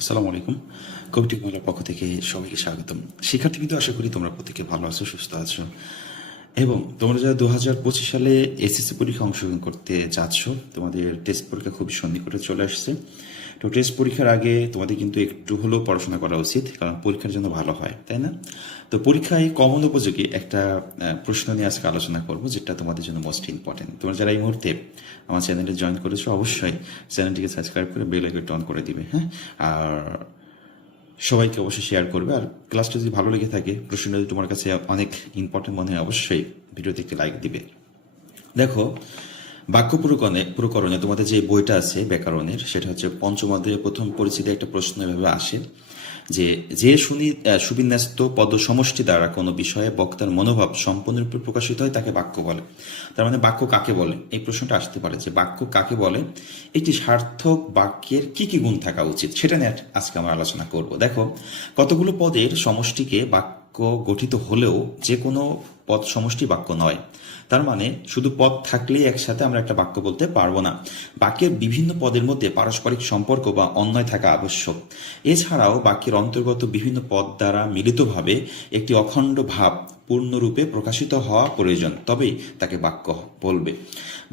আসসালামু আলাইকুম। কবিটি কুমিল্লার পক্ষ থেকে সবাইকে স্বাগতম। কিন্তু আশা করি তোমরা প্রত্যেকে ভালো আছো, সুস্থ আছো। এবং তোমরা যারা দু হাজার পঁচিশ সালে এসএসসি পরীক্ষা অংশগ্রহণ করতে যাচ্ছ তোমাদের টেস্ট পরীক্ষা খুব সন্নিকটে চলে আসছে। তো টেস্ট পরীক্ষার আগে তোমাদের কিন্তু একটু হলেও পড়াশোনা করা উচিত, কারণ পরীক্ষার জন্য ভালো হয়, তাই না? তো পরীক্ষায় কমন উপযোগী একটা প্রশ্ন নিয়ে আজকে আলোচনা করব, যেটা তোমাদের জন্য মোস্ট ইম্পর্টেন্ট তোমরা যারা এই মুহূর্তে আমার চ্যানেলে জয়েন করেছ, অবশ্যই চ্যানেলটিকে সাবস্ক্রাইব করে বেল আইকনটা অন করে দিবে হ্যাঁ? আর সবাইকে অবশ্যই শেয়ার করবে, আর ক্লাসটা যদি ভালো লেগে থাকে, প্রশ্নটা যদি তোমার কাছে অনেক ইম্পর্টেন্ট মনে হয়, অবশ্যই ভিডিওতে একটি লাইক দিবে। দেখো বাক্য প্রকরণে প্রকরণে তোমাদের যে বইটা আছে ব্যাকরণের সেটা হচ্ছে পঞ্চম অধ্যায়ের প্রথম পরিচিতি একটা প্রশ্ন এভাবে আসে যে যে আহ, সুবিন্যস্ত পদ সমষ্টি দ্বারা কোনো বিষয়ে বক্তার মনোভাব সম্পূর্ণরূপে প্রকাশিত হয় তাকে বাক্য বলে। তার মানে বাক্য কাকে বলে? এই প্রশ্নটা আসতে পারে যে বাক্য কাকে বলে? একটি সার্থক বাক্যের কি কি গুণ থাকা উচিত? সেটা নিয়ে আজকে আমরা আলোচনা করব। দেখো কতগুলো পদের সমষ্টিকে বাক্য গঠিত হলেও যে কোনো পদ সমষ্টি বাক্য নয়। তার মানে শুধু পদ থাকলেই একসাথে আমরা একটা বাক্য বলতে পারব না। বাক্যের বিভিন্ন পদের মধ্যে পারস্পরিক সম্পর্ক বা অন্যয় থাকা আবশ্যক। এছাড়াও বাক্যের অন্তর্গত বিভিন্ন পদ দ্বারা মিলিতভাবে একটি অখণ্ড ভাব পূর্ণরূপে প্রকাশিত হওয়া প্রয়োজন তবেই তাকে বাক্য বলবে।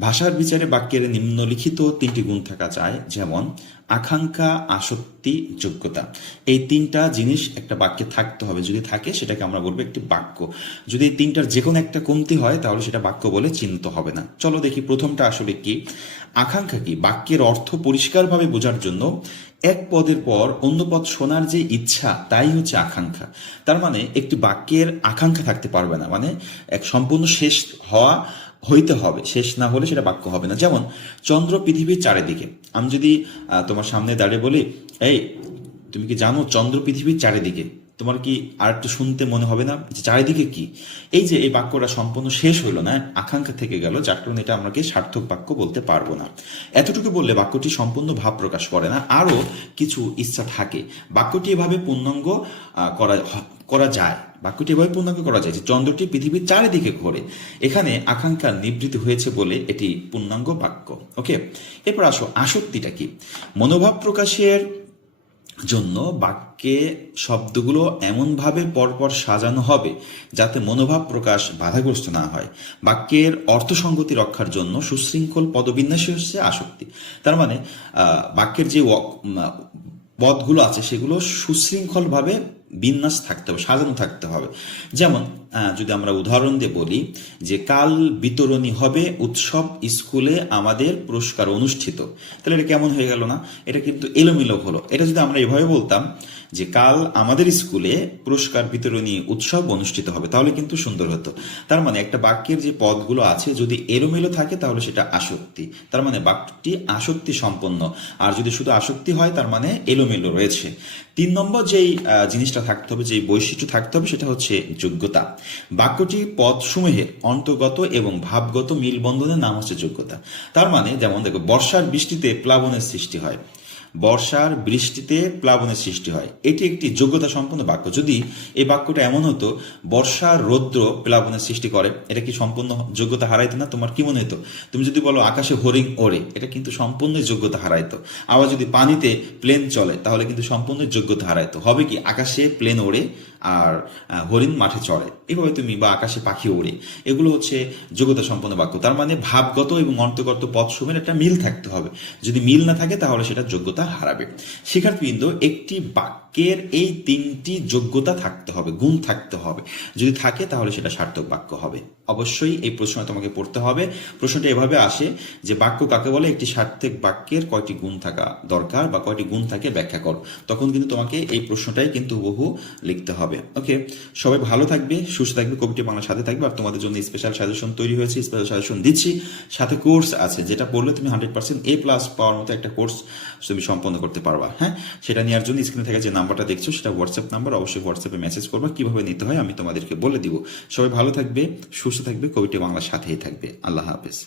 ভাষার বিচারে বাক্যের নিম্নলিখিত তিনটি গুণ থাকা চায় যেমন, আকাঙ্ক্ষা, আসক্তি, যোগ্যতা। এই তিনটা জিনিস একটা বাক্যে থাকতে হবে। যদি থাকে, সেটাকে আমরা বলব একটি বাক্য। যদি এই তিনটার যে কোনো একটা কমতি হয়, তাহলে সেটা বাক্য বলে চিহ্নিত হবে না। চলো দেখি প্রথমটা আসলে কি। আকাঙ্ক্ষা কি? বাক্যের অর্থ পরিষ্কারভাবে বোঝার জন্য এক পদের পর অন্য পদ শোনার যে ইচ্ছা, তাই হচ্ছে আকাঙ্ক্ষা। তার মানে একটি বাক্যের আকাঙ্ক্ষা থাকতে পারবে না। মানে এক সম্পূর্ণ শেষ হওয়া হইতে হবে। শেষ না হলে সেটা বাক্য হবে না। যেমন, চন্দ্র পৃথিবীর চারিদিকে। আমি যদি তোমার সামনে দাঁড়িয়ে বলি, এই, তুমি কি জানো চন্দ্র পৃথিবীর চারিদিকে? তোমার কি আর একটু শুনতে মনে হবে না? যে চারিদিকে কি? এই যে এই বাক্যটা সম্পূর্ণ শেষ হইল না, আকাঙ্ক্ষা থেকে গেল যার কারণে এটা আমাকে সার্থক বাক্য বলতে পারব না। এতটুকু বললে বাক্যটি সম্পূর্ণ ভাব প্রকাশ করে না, আরও কিছু ইচ্ছা থাকে। বাক্যটি এভাবে পূর্ণাঙ্গ করা করা যায়। বাক্যটি এভাবে পূর্ণাঙ্গ করা যায় যে চন্দ্রটি পৃথিবীর চারিদিকে ঘোরে। এখানে আকাঙ্ক্ষা নিবৃত্তি হয়েছে বলে এটি পূর্ণাঙ্গ বাক্য, ওকে? এরপর আসো, আসক্তিটা কি? মনোভাব প্রকাশের জন্য বাক্যে শব্দগুলো এমনভাবে পরপর সাজানো হবে যাতে মনোভাব প্রকাশ বাধাগ্রস্ত না হয়। বাক্যের অর্থসঙ্গতি রক্ষার জন্য সুশৃঙ্খল পদবিন্যাসই হচ্ছে আসক্তি। তার মানে বাক্যের যে পদগুলো আছে, সেগুলো সুশৃঙ্খলভাবে বিন্যাস থাকতে হবে, সাজানো থাকতে হবে। যেমন যদি আমরা উদাহরণ দিয়ে বলি যে কাল বিতরণী হবে উৎসব স্কুলে আমাদের পুরস্কার অনুষ্ঠিত। তাহলে এটা কেমন হয়ে গেল না? এটা কিন্তু এলোমেলো হলো। এটা যদি আমরা এভাবে বলতাম যে কাল আমাদের স্কুলে পুরস্কার বিতরণী উৎসব অনুষ্ঠিত হবে, তাহলে কিন্তু সুন্দর হতো। তার মানে একটা বাক্যের যে পদগুলো আছে, যদি এলোমেলো থাকে, তাহলে সেটা আসক্তি। তার মানে বাক্যটি আসক্তি সম্পন্ন। আর যদি শুধু আসক্তি হয়, তার মানে এলোমেলো রয়েছে। তিন নম্বর যেই জিনিসটা থাকতে হবে যে বৈশিষ্ট্য থাকতে হবে, সেটা হচ্ছে যোগ্যতা। বাক্যটি পদ সমূহের অন্তর্গত এবং ভাবগত মিলবন্ধনের নাম হচ্ছে যোগ্যতা। তার মানে যেমন দেখো, বর্ষার বৃষ্টিতে প্লাবনের সৃষ্টি হয়। বর্ষার বৃষ্টিতে প্লাবনের সৃষ্টি হয়। এটি একটি যোগ্যতা সম্পন্ন বাক্য। যদি এই বাক্যটা এমন হতো, বর্ষার রৌদ্র প্লাবনের সৃষ্টি করে, এটা কি সম্পূর্ণ যোগ্যতা হারাইতো না? তোমার কি মনে হতো তুমি যদি বলো, আকাশে হরিণ ওড়ে, এটা কিন্তু সম্পূর্ণ যোগ্যতা হারাইতো। আবার যদি পানিতে প্লেন চলে, তাহলে কিন্তু সম্পূর্ণ যোগ্যতা হারাইতো। হবে কি, আকাশে প্লেন ওড়ে আর হরিণ মাঠে চড়ে। এভাবে তুমি বা আকাশে পাখি ওড়ে। এগুলো হচ্ছে যোগ্যতা সম্পন্ন বাক্য। তার মানে ভাবগত এবং অন্তর্গত পদসমূহের একটা মিল থাকতে হবে। যদি মিল না থাকে, তাহলে সেটা যোগ্যতা হারাবে। শিক্ষার্থীবৃন্দ, একটি বাক্যের এই তিনটি যোগ্যতা থাকতে হবে, গুণ থাকতে হবে। যদি থাকে, তাহলে সেটা সার্থক বাক্য হবে। অবশ্যই এই প্রশ্নটা তোমাকে পড়তে হবে। প্রশ্নটা এভাবে আসে যে, বাক্য কাকে বলে? একটি সার্থক বাক্যের কয়টি গুণ থাকা দরকার বা কয়টি গুণ থাকে ব্যাখ্যা করো। তখন কিন্তু তোমাকে এই প্রশ্নটাই কিন্তু বহু লিখতে হবে। ওকে? সবাই ভালো থাকবে, সুস্থ থাকবে, কবিটি বাংলার সাথে থাকবে। আর তোমাদের জন্য স্পেশাল সাজেশন তৈরি হয়েছে স্পেশাল সাজেশন দিচ্ছি। সাথে কোর্স আছে, যেটা পড়লে তুমি হান্ড্রেড পার্সেন্ট এ প্লাস পাওয়ার মতো একটা কোর্স তুমি সম্পন্ন করতে পারবা হ্যাঁ? সেটা নেওয়ার জন্য স্ক্রিনে থেকে যে নাম্বারটা দেখছ, সেটা হোয়াটসঅ্যাপ নাম্বার অবশ্যই হোয়াটসঅ্যাপে মেসেজ করবা, কীভাবে নিতে হয় আমি তোমাদেরকে বলে দিব। সবাই ভালো থাকবে, সুস্থ থাকবে, কবিটি বাংলার সাথেই থাকবে। আল্লাহ হাফেজ।